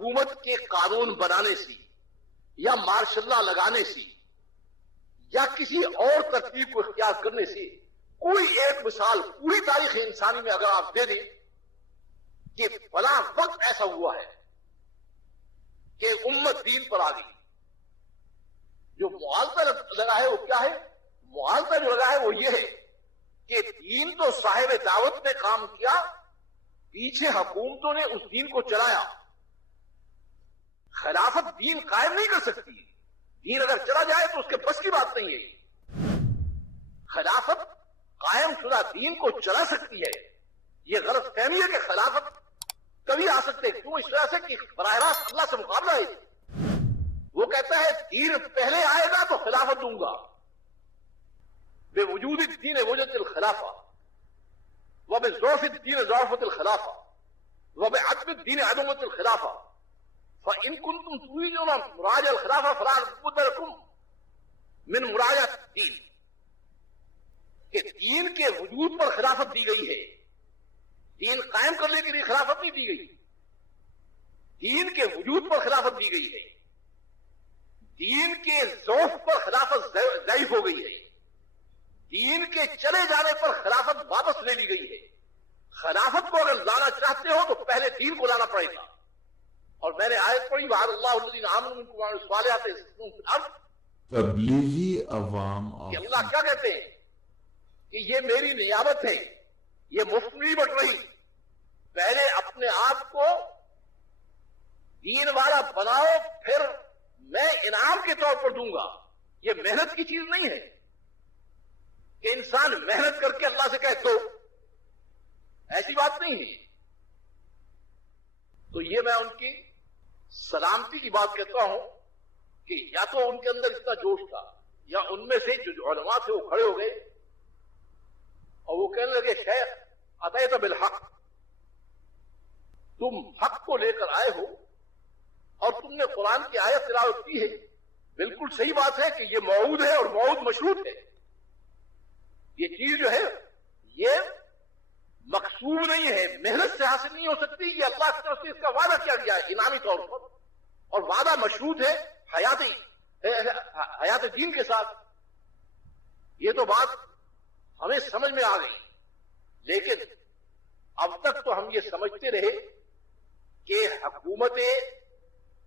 حکومت کے قانون بنانے سے یا مارشل لا لگانے سے یا کسی اور ترتیب کو اختیار کرنے سے کوئی ایک مثال پوری تاریخ انسانی میں اگر آپ دے دیں کہ فلاں وقت ایسا ہوا ہے کہ امت دین پر آ گئی. جو معالطہ لگا ہے وہ کیا ہے؟ معالطہ جو لگا ہے وہ یہ ہے کہ دین تو صاحب دعوت نے کام کیا، پیچھے حکومتوں نے اس دین کو چلایا. خلافت دین قائم نہیں کر سکتی. دین اگر چلا جائے تو اس کے بس کی بات نہیں ہے. خلافت قائم شدہ دین کو چلا سکتی ہے. یہ غلط فہمی ہے کہ خلافت کبھی آ سکتے. کیوں؟ اس طرح سے کہ براہ راست اللہ سے مقابلہ ہے. وہ کہتا ہے دین پہلے آئے گا تو خلافت دوں گا. بے وجود الدین وجود الخلافہ وبضعف الدین ضعفت الخلافہ وبعدم الدین عدمت الخلافہ فإن كنتم تريدون مراجعة الخلافة فلا بد لكم من مراجعة الدین. کہ دین کے وجود پر خلافت دی گئی ہے. دین قائم کرنے کے لیے خلافت نہیں دی گئی. دین کے وجود پر خلافت دی گئی ہے. دین کے ضعف پر خلافت ضعیف ہو گئی ہے. دین کے چلے جانے پر خلافت واپس لے لی گئی ہے. خلافت کو اگر لانا چاہتے ہو تو پہلے دین کو لانا پڑے گا. اور میں نے آیت پڑھی وعد اللہ الذین آمنوا منکم وعملوا الصالحات یسکنون فی الارض. تبلیغی عوام کہ اللہ کیا کہتے ہیں کہ یہ میری نعمت ہے، یہ مفت نہیں بٹ رہی. پہلے اپنے آپ کو دین والا بناؤ، پھر میں انعام کے طور پر دوں گا. یہ محنت کی چیز نہیں ہے کہ انسان محنت کر کے اللہ سے کہے دو. ایسی بات نہیں ہے. تو یہ میں ان کی سلامتی کی بات کہتا ہوں کہ یا تو ان کے اندر اتنا جوش تھا یا ان میں سے جو علماء تھے وہ کھڑے ہو گئے اور وہ کہنے لگے شیخ اتیت بالحق، تم حق کو لے کر آئے ہو اور تم نے قرآن کی آیت تلاوت کی ہے. بالکل صحیح بات ہے کہ یہ موعود ہے اور موعود مشروط ہے. یہ چیز جو ہے یہ مقصود نہیں ہے، محنت سے حاصل نہیں ہو سکتی. یہ اللہ کی طرف سے اس کا وعدہ کیا گیا ہے انعامی طور پر، اور وعدہ مشروط ہے حیات دین کے ساتھ. یہ تو بات ہمیں سمجھ میں آ گئی. لیکن اب تک تو ہم یہ سمجھتے رہے کہ حکومت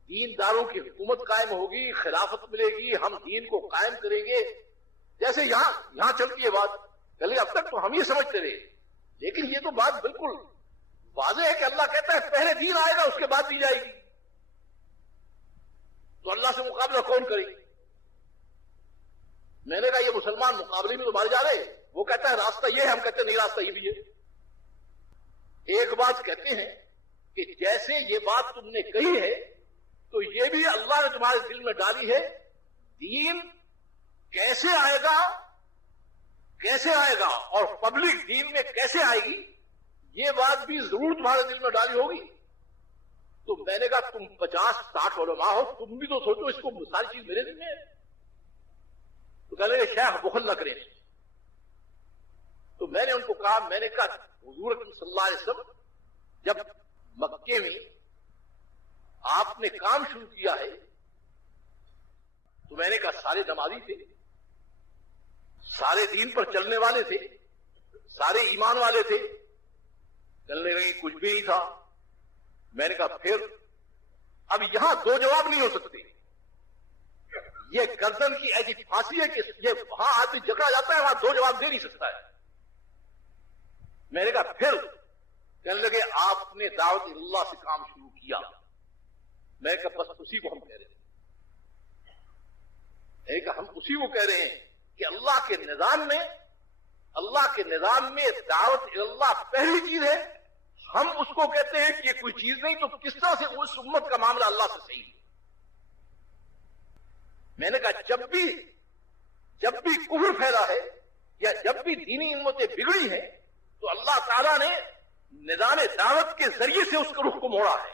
دینداروں کی حکومت قائم ہوگی، خلافت ملے گی، ہم دین کو قائم کریں گے. جیسے یہاں چلتی ہے بات، چلیے اب تک تو ہم یہ سمجھتے رہے. لیکن یہ تو بات بالکل واضح ہے کہ اللہ کہتا ہے پہلے دین آئے گا اس کے بعد دی جائے گی. تو اللہ سے مقابلہ کون کرے؟ میں نے کہا یہ مسلمان مقابلے میں تو مارے جا رہے. وہ کہتا ہے راستہ یہ ہے، ہم کہتے ہیں نہیں راستہ یہ بھی ہے. ایک بات کہتے ہیں کہ جیسے یہ بات تم نے کہی ہے تو یہ بھی اللہ نے تمہارے دل میں ڈالی ہے. دین کیسے آئے گا اور پبلک دین میں کیسے آئے گی، یہ بات بھی ضرور تمہارے دل میں ڈالی ہوگی. تو میں نے کہا تم 50-60 علماء ہو، تم بھی تو سوچو اس کو ساری چیز میرے دل میں ہے. تو کہنے لگے شیخ بخل نہ کریں. تو میں نے ان کو کہا، میں نے کہا حضور صلی اللہ علیہ وسلم جب مکے میں آپ نے کام شروع کیا ہے تو میں نے کہا سارے نمازی تھے، سارے دین پر چلنے والے تھے، سارے ایمان والے تھے. چلنے لگے کچھ بھی نہیں تھا. میں نے کہا پھر اب یہاں دو جواب نہیں ہو سکتے. یہ گردن کی ایسی پھانسی ہے کہ یہ وہاں آدمی جکڑا جاتا ہے، وہاں دو جواب دے نہیں سکتا ہے. میں نے کہا پھر کہنے لگے آپ نے دعوت اللہ سے کام شروع کیا. میں نے کہا بس اسی کو ہم کہہ رہے ہیں. میں نے کہا ہم اسی کو کہہ رہے ہیں کہ اللہ کے نظام میں دعوت اللہ پہلی چیز ہے. ہم اس کو کہتے ہیں کہ یہ کوئی چیز نہیں، تو کس طرح سے اس امت کا معاملہ اللہ سے صحیح ہے؟ میں نے کہا جب بھی کفر پھیلا ہے یا جب بھی دینی امتیں بگڑی ہیں تو اللہ تعالیٰ نے نظام دعوت کے ذریعے سے اس کا رخ کو موڑا ہے.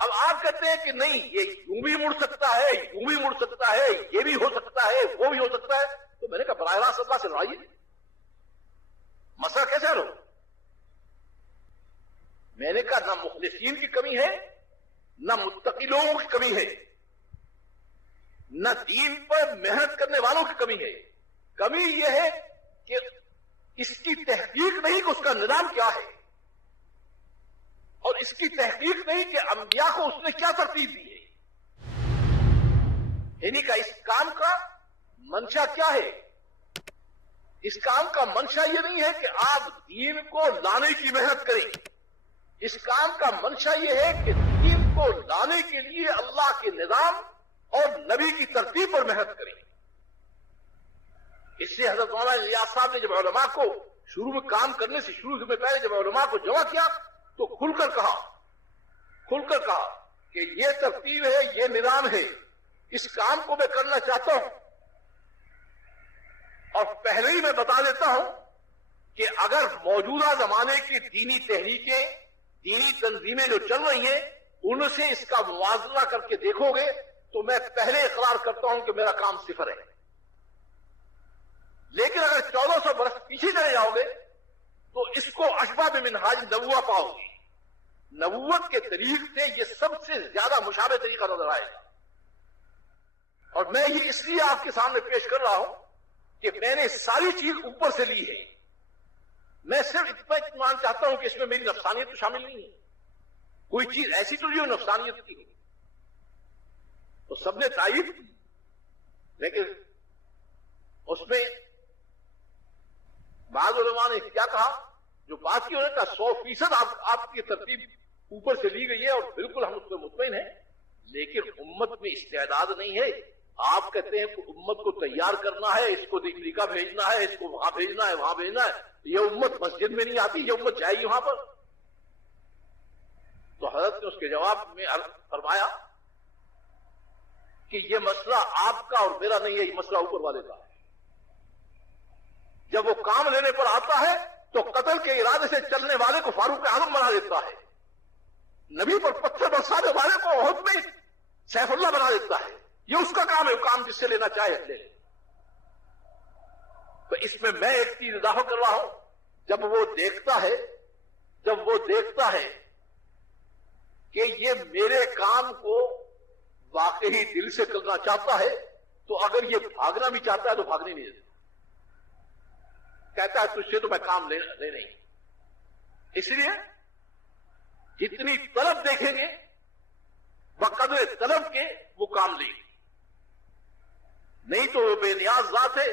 اب آپ کہتے ہیں کہ نہیں یہ یوں بھی مڑ سکتا ہے، یوں بھی مڑ سکتا ہے، یہ بھی ہو سکتا ہے، وہ بھی ہو سکتا ہے. تو میں نے کہا براہ راست اللہ سے لڑائیے، مسئلہ کیسے حل ہو؟ میں نے کہا نہ مخلصین کی کمی ہے نہ متقی لوگوں کی کمی ہے، نہ دین پر محنت کرنے والوں کی کمی ہے. کمی یہ ہے کہ اس کی تحقیق نہیں کہ اس کا نظام کیا ہے، اور اس کی تحقیق نہیں کہ انبیاء کو اس نے کیا ترتیب دی ہے. یعنی کہ اس کام کا منشا کیا ہے؟ اس کام کا منشا یہ نہیں ہے کہ آپ دین کو لانے کی محنت کریں. اس کام کا منشا یہ ہے کہ دین کو لانے کے لیے اللہ کے نظام اور نبی کی ترتیب پر محنت کریں. اس سے حضرت مولانا الیاس صاحب نے جب علماء کو شروع میں کام کرنے سے پہلے جب علماء کو جمع کیا تو کھل کر کہا کہ یہ ترتیب ہے، یہ نظام ہے، اس کام کو میں کرنا چاہتا ہوں. اور پہلے ہی میں بتا دیتا ہوں کہ اگر موجودہ زمانے کی دینی تحریکیں، دینی تنظیمیں جو چل رہی ہیں، ان سے اس کا موازنہ کر کے دیکھو گے تو میں پہلے اقرار کرتا ہوں کہ میرا کام صفر ہے. لیکن اگر 1400 برس پیچھے چلے جاؤ گے تو اس کو اشباہ بمنہاج نبوہ پاؤ گے. نبوت کے طریق سے یہ سب سے زیادہ مشابہ طریقہ نظر آئے گا. اور میں یہ اس لیے آپ کے سامنے پیش کر رہا ہوں کہ میں نے ساری چیز اوپر سے لی ہے. میں صرف اتنا اطمینان چاہتا ہوں کہ اس میں میری نفسانیت تو شامل نہیں ہے. کوئی چیز ایسی تو جو نفسانیت کی ہو. تو سب نے تائید کی، لیکن اس میں بعض علماء نے کیا کہا، جو بات کی انہوں نے کہا 100% آپ کی ترتیب اوپر سے لی گئی ہے اور بالکل ہم اس پہ مطمئن ہیں، لیکن امت میں استعداد نہیں ہے. آپ کہتے ہیں کہ امت کو تیار کرنا ہے، اس کو امریکہ بھیجنا ہے، اس کو وہاں بھیجنا ہے، وہاں بھیجنا ہے. یہ امت مسجد میں نہیں آتی، یہ امت جائے گی وہاں پر. تو حضرت نے اس کے جواب میں فرمایا کہ یہ مسئلہ آپ کا اور میرا نہیں ہے، یہ مسئلہ اوپر والے کا ہے. جب وہ کام لینے پر آتا ہے تو قتل کے ارادے سے چلنے والے کو فاروق اعظم بنا دیتا ہے، نبی پر پتھر برسانے والے کو احد میں سیف اللہ بنا دیتا ہے. یہ اس کا کام ہے، وہ کام جس سے لینا چاہے لے لے. تو اس میں ایک چیز اضافہ کر رہا ہوں، جب وہ دیکھتا ہے کہ یہ میرے کام کو واقعی دل سے کرنا چاہتا ہے تو اگر یہ بھاگنا بھی چاہتا ہے تو بھاگنے نہیں دیتا. کہتا ہے تجھ سے تو میں کام لے نہیں. اس لیے جتنی طلب دیکھیں گے بقدر طلب کے وہ کام لیں گے. نہیں تو وہ بے نیاز ذات ہے.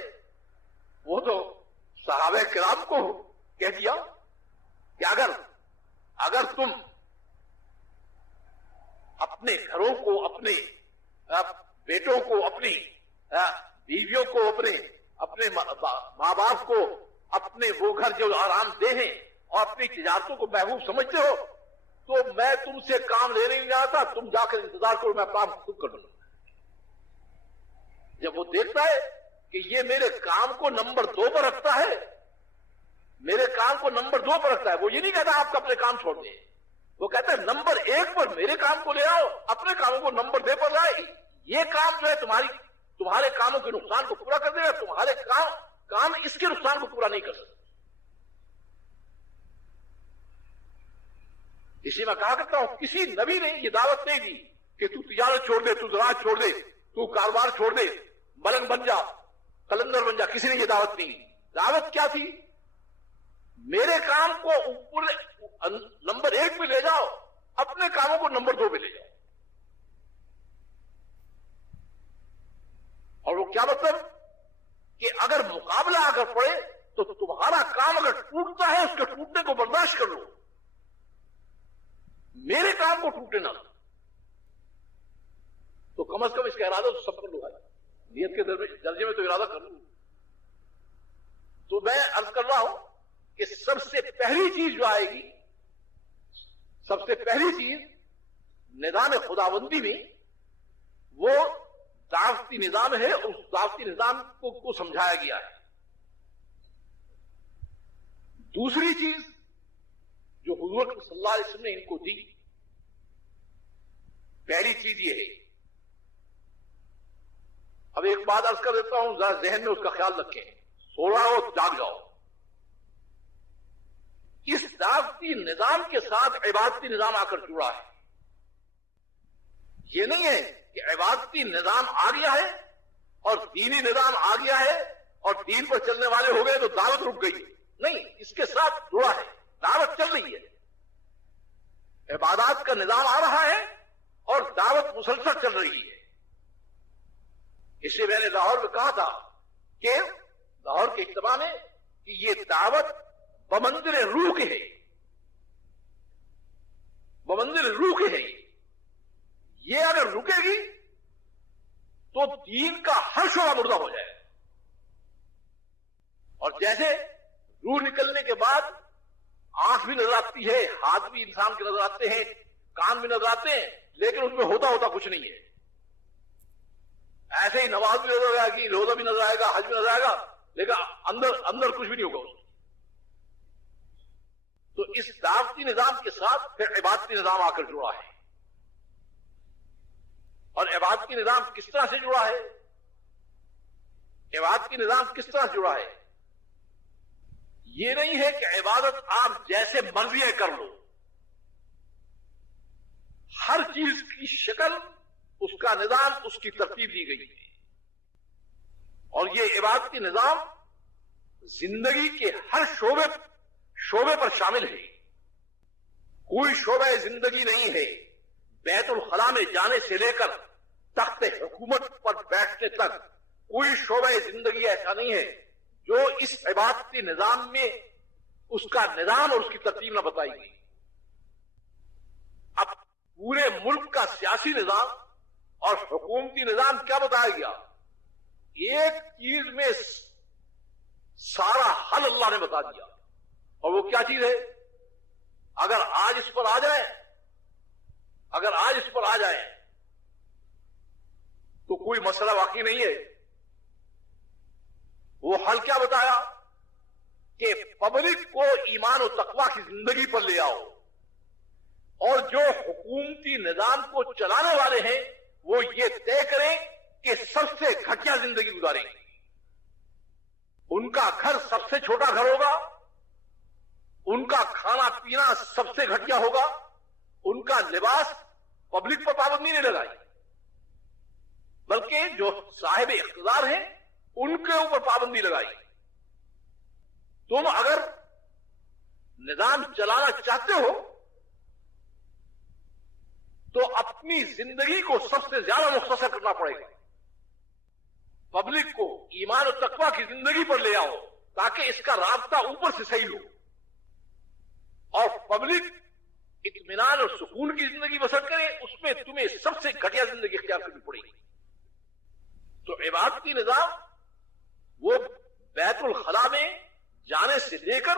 وہ تو صحابہ کرام کو کہہ دیا کہ اگر تم اپنے گھروں کو، اپنے بیٹوں کو، اپنی بیویوں کو، اپنے ماں باپ کو، اپنے وہ گھر جو آرام دہ ہیں اور اپنی تجارتوں کو محبوب سمجھتے ہو تو میں تم سے کام لینے نہیں آتا، تم جا کر انتظار کرو، میں کام خود کر لوں گا. جب وہ دیکھتا ہے کہ یہ میرے کام کو نمبر 2 پر رکھتا ہے، وہ یہ نہیں کہتا آپ اپنے کام چھوڑ دیں. وہ کہتا ہے نمبر 1 پر میرے کام کو لے آؤ، اپنے کاموں کو نمبر 2 پر لائے. یہ کام جو ہے تمہارے کاموں کے نقصان کو پورا کر دے گا، تمہارے کام اس کے نقصان کو پورا نہیں کر سکتے. اسی میں کہا کرتا ہوں کسی نبی نے یہ دعوت نہیں دی کہ تو تجارت چھوڑ دے، تو زراعت چھوڑ دے، تو کاروبار چھوڑ دے، ملنگ بن جا، قلندر بن جا. کسی نے یہ دعوت نہیں دی. دعوت کیا تھی؟ میرے کام کو اوپر نمبر 1 پہ لے جاؤ، اپنے کاموں کو نمبر 2 پہ لے جاؤ. اور وہ کیا مطلب کہ اگر مقابلہ پڑے تو تمہارا کام اگر ٹوٹتا ہے اس کے ٹوٹنے کو برداشت کر لو، میرے کام کو ٹوٹے نہ. تو کم از کم اس کا ارادہ تو سب کر لو بھائی، نیت کے درجے میں تو ارادہ کر لوں. تو میں عرض کر رہا ہوں کہ سب سے پہلی چیز جو آئے گی، سب سے پہلی چیز نظام خداوندی میں وہ دعوتی نظام ہے، اور اس دعوتی نظام کو سمجھایا گیا ہے. دوسری چیز جو حضور صلی اللہ علیہ وسلم نے ان کو دی، پہلی چیز یہ ہے. اب ایک بات عرض کر دیتا ہوں، ذرا ذہن میں اس کا خیال رکھیں. سو رہا ہو جاگ جاؤ. اس دعوتی نظام کے ساتھ عبادتی نظام آ کر جڑا ہے. یہ نہیں ہے کہ عبادتی نظام آ گیا ہے اور دینی نظام آ گیا ہے اور دین پر چلنے والے ہو گئے تو دعوت رک گئی. نہیں، اس کے ساتھ جڑا ہے، دعوت چل رہی ہے، عبادات کا نظام آ رہا ہے اور دعوت مسلسل چل رہی ہے. اس لیے میں نے لاہور میں کہا تھا کہ لاہور کے اجتماع میں کہ یہ دعوت بمنزل روح کے ہے، بمنزل روح کے ہے. یہ اگر رکے گی تو دین کا ہر شعبہ مردہ ہو جائے گا. اور جیسے روح نکلنے کے بعد آنکھ بھی نظر آتی ہے، ہاتھ بھی انسان کے نظر آتے ہیں، کان بھی نظر آتے ہیں، لیکن اس میں ہوتا کچھ نہیں ہے. ایسے ہی نماز بھی نظر آئے گی، روزہ بھی نظر آئے گا، حج بھی نظر آئے گا، لیکن اندر کچھ بھی نہیں ہوگا اس. تو اس دعوتی نظام کے ساتھ پھر عبادتی نظام آ کر جڑا ہے. اور عبادتی نظام کس طرح سے جڑا ہے؟ عبادتی نظام کس طرح سے جڑا ہے؟ یہ نہیں ہے کہ عبادت آپ جیسے مرضی کر لو. ہر چیز کی شکل، اس کا نظام، اس کی ترتیب دی گئی ہے. اور یہ عبادتی نظام زندگی کے ہر شعبے پر شامل ہے. کوئی شعبہ زندگی نہیں ہے بیت الخلاء میں جانے سے لے کر تخت حکومت پر بیٹھنے تک کوئی شعبہ زندگی ایسا نہیں ہے جو اس عبادتی نظام میں اس کا نظام اور اس کی ترتیب نہ بتائی گئی. اب پورے ملک کا سیاسی نظام اور حکومتی نظام کیا بتایا گیا؟ ایک چیز میں سارا حل اللہ نے بتا دیا. اور وہ کیا چیز ہے؟ اگر آج اس پر آ جائیں تو کوئی مسئلہ واقعی نہیں ہے. وہ حل کیا بتایا؟ کہ پبلک کو ایمان و تقوی کی زندگی پر لے آؤ، اور جو حکومتی نظام کو چلانے والے ہیں وہ یہ طے کریں کہ سب سے گھٹیا زندگی گزاریں گے. ان کا گھر سب سے چھوٹا گھر ہوگا، ان کا کھانا پینا سب سے گھٹیا ہوگا، ان کا لباس پبلک پر پابندی نہیں لگائی، بلکہ جو صاحب اقتدار ہیں ان کے اوپر پابندی لگائی. تم اگر نظام چلانا چاہتے ہو تو اپنی زندگی کو سب سے زیادہ مختصر کرنا پڑے گا. پبلک کو ایمان و تقوی کی زندگی پر لے آؤ تاکہ اس کا رابطہ اوپر سے صحیح ہو، اور پبلک اطمینان اور سکون کی زندگی بسر کرے. اس میں تمہیں سب سے گھٹیا زندگی اختیار کرنی پڑے گی. تو عبادتی نظام وہ بیت الخلاء میں جانے سے لے کر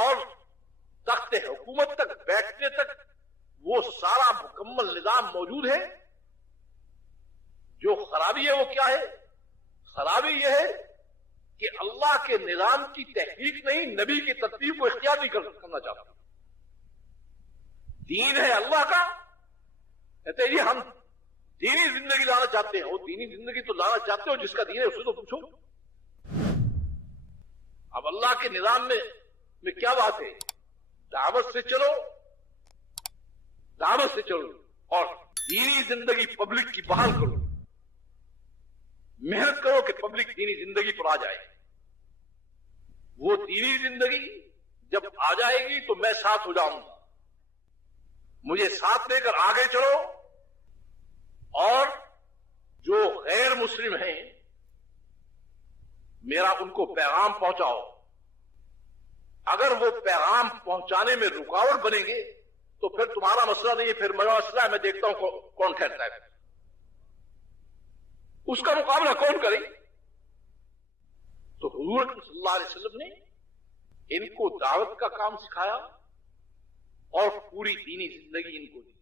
اور تخت حکومت تک بیٹھنے تک وہ سارا مکمل نظام موجود ہے. جو خرابی ہے وہ کیا ہے؟ خرابی یہ ہے کہ اللہ کے نظام کی تحقیق نہیں، نبی کی ترتیب کو اختیار نہیں کرنا چاہتا. دین ہے اللہ کا، کہتے جی ہم دینی زندگی لانا چاہتے ہیں. وہ دینی زندگی تو لانا چاہتے ہو، جس کا دین ہے اسے تو پوچھو. اب اللہ کے نظام میں کیا بات ہے؟ دعوت سے چلو اور دینی زندگی پبلک کی بحال کرو. محنت کرو کہ پبلک دینی زندگی پر آ جائے. وہ دینی زندگی جب آ جائے گی تو میں ساتھ ہو جاؤں گا. مجھے ساتھ لے کر آگے چلو، اور جو غیر مسلم ہیں میرا ان کو پیغام پہنچاؤ. اگر وہ پیغام پہنچانے میں رکاوٹ بنیں گے تو پھر تمہارا مسئلہ نہیں ہے، پھر میرا مسئلہ ہے. میں دیکھتا ہوں کون کہتا ہے. اس کا مقابلہ کون کرے؟ تو حضور صلی اللہ علیہ وسلم نے ان کو دعوت کا کام سکھایا اور پوری دینی زندگی ان کو دی.